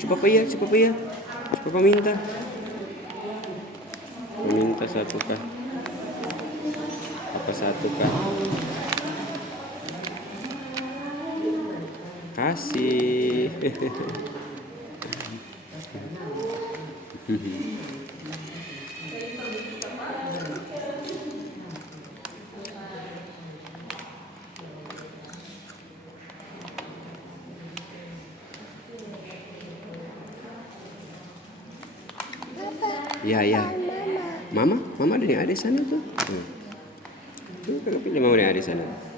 Coba ya, coba ya. Coba minta. Minta 1K. Apa 1K? Kasih. Ya, ya. Mama ada di sana tuh. Tuh, kakak pilih mama di sana.